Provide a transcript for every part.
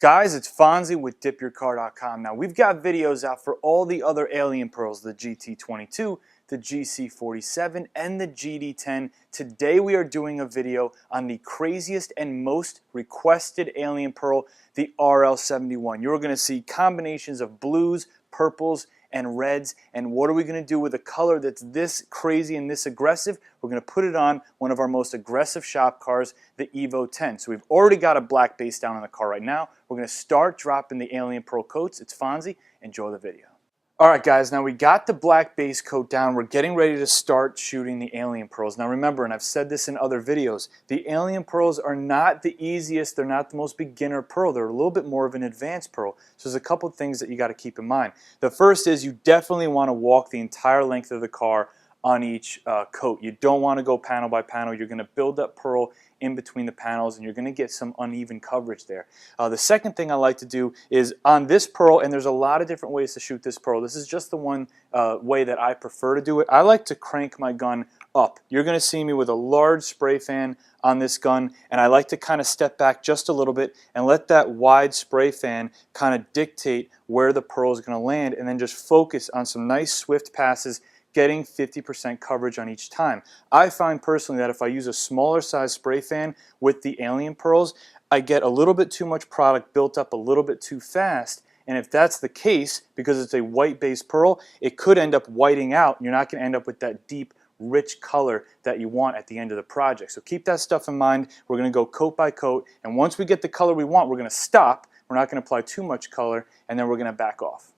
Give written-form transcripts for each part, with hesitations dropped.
Guys, it's Fonzie with DipYourCar.com. Now, we've got videos out for all the other alien pearls, the GT22, the GC47, and the GD10. Today, we are doing a video on the craziest and most requested alien pearl, the RL71. You're going to see combinations of blues, purples, and reds. And what are we going to do with a color that's this crazy and this aggressive? We're going to put it on one of our most aggressive shop cars, the Evo 10. So we've already got a black base down on the car right now. We're going to start dropping the alien pearl coats. It's Fonzie. Enjoy the video. All right, guys, now we got the black base coat down. We're getting ready to start shooting the alien pearls. Now remember, and I've said this in other videos, the alien pearls are not the easiest. They're not the most beginner pearl. They're a little bit more of an advanced pearl. So there's a couple things that you got to keep in mind. The first is you definitely want to walk the entire length of the car on each coat. You don't want to go panel by panel. You're going to build up pearl in between the panels and you're going to get some uneven coverage there. The second thing I like to do is on this pearl, and there's a lot of different ways to shoot this pearl. This is just the one way that I prefer to do it. I like to crank my gun up. You're going to see me with a large spray fan on this gun, and I like to kind of step back just a little bit and let that wide spray fan kind of dictate where the pearl is going to land, and then just focus on some nice swift passes, getting 50% coverage on each time. I find personally that if I use a smaller size spray fan with the alien pearls, I get a little bit too much product built up a little bit too fast. And if that's the case, because it's a white base pearl, it could end up whiting out and you're not going to end up with that deep, rich color that you want at the end of the project. So keep that stuff in mind. We're going to go coat by coat, and once we get the color we want, we're going to stop. We're not going to apply too much color, and then we're going to back off.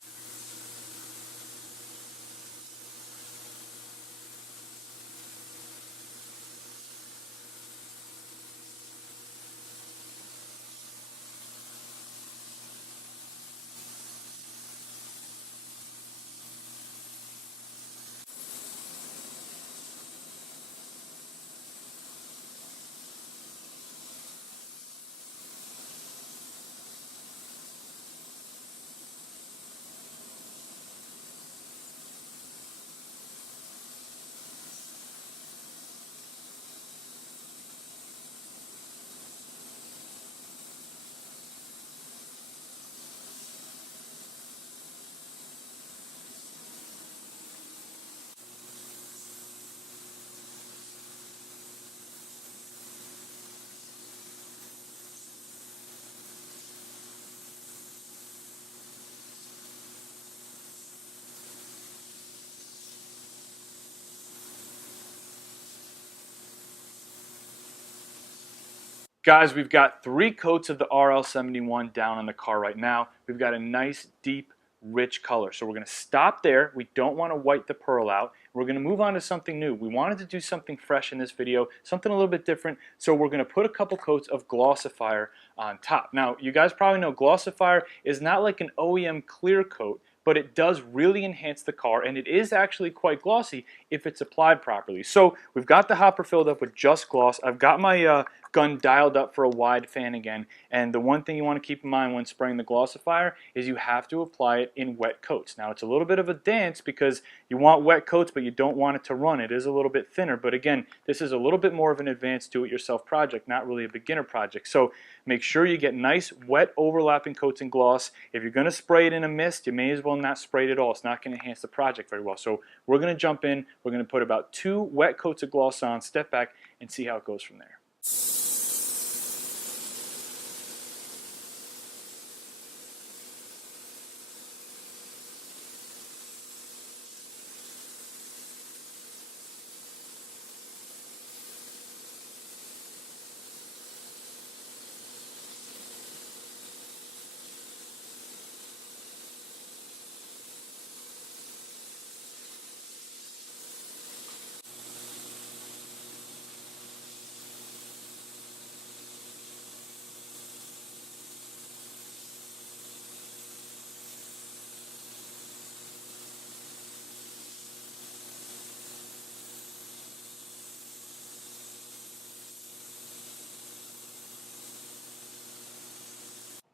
Guys, we've got 3 coats of the RL71 down on the car right now. We've got a nice, deep, rich color. So we're going to stop there. We don't want to white the pearl out. We're going to move on to something new. We wanted to do something fresh in this video, something a little bit different. So we're going to put a couple coats of glossifier on top. Now, you guys probably know glossifier is not like an OEM clear coat, but it does really enhance the car, and it is actually quite glossy if it's applied properly. So we've got the hopper filled up with just gloss. I've got my gun dialed up for a wide fan again, and the one thing you want to keep in mind when spraying the glossifier is you have to apply it in wet coats. Now, it's a little bit of a dance because you want wet coats, but you don't want it to run. It is a little bit thinner, but again, this is a little bit more of an advanced do-it-yourself project, not really a beginner project. So make sure you get nice, wet, overlapping coats and gloss. If you're going to spray it in a mist, you may as well not spray it at all. It's not going to enhance the project very well. So we're going to jump in. We're going to put about 2 wet coats of gloss on, step back, and see how it goes from there.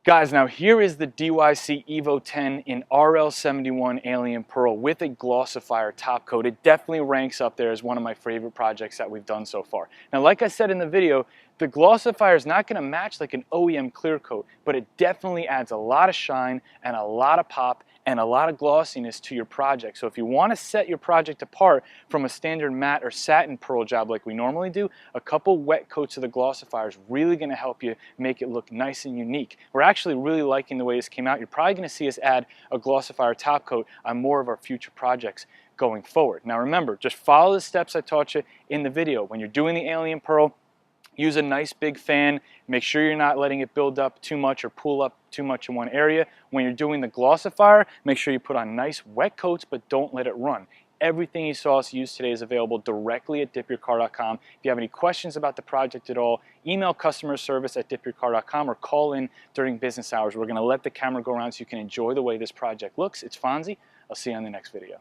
Guys, now here is the DYC Evo 10 in RL71 Alien Pearl with a glossifier top coat. It definitely ranks up there as one of my favorite projects that we've done so far. Now, like I said in the video, the glossifier is not going to match like an OEM clear coat, but it definitely adds a lot of shine and a lot of pop and a lot of glossiness to your project. So if you want to set your project apart from a standard matte or satin pearl job like we normally do, a couple wet coats of the glossifier is really going to help you make it look nice and unique. We're actually really liking the way this came out. You're probably going to see us add a glossifier top coat on more of our future projects going forward. Now remember, just follow the steps I taught you in the video. When you're doing the Alien Pearl, use a nice big fan. Make sure you're not letting it build up too much or pool up too much in one area. When you're doing the glossifier, make sure you put on nice wet coats, but don't let it run. Everything you saw us use today is available directly at dipyourcar.com. If you have any questions about the project at all, email customer service at dipyourcar.com or call in during business hours. We're going to let the camera go around so you can enjoy the way this project looks. It's Fonzie. I'll see you on the next video.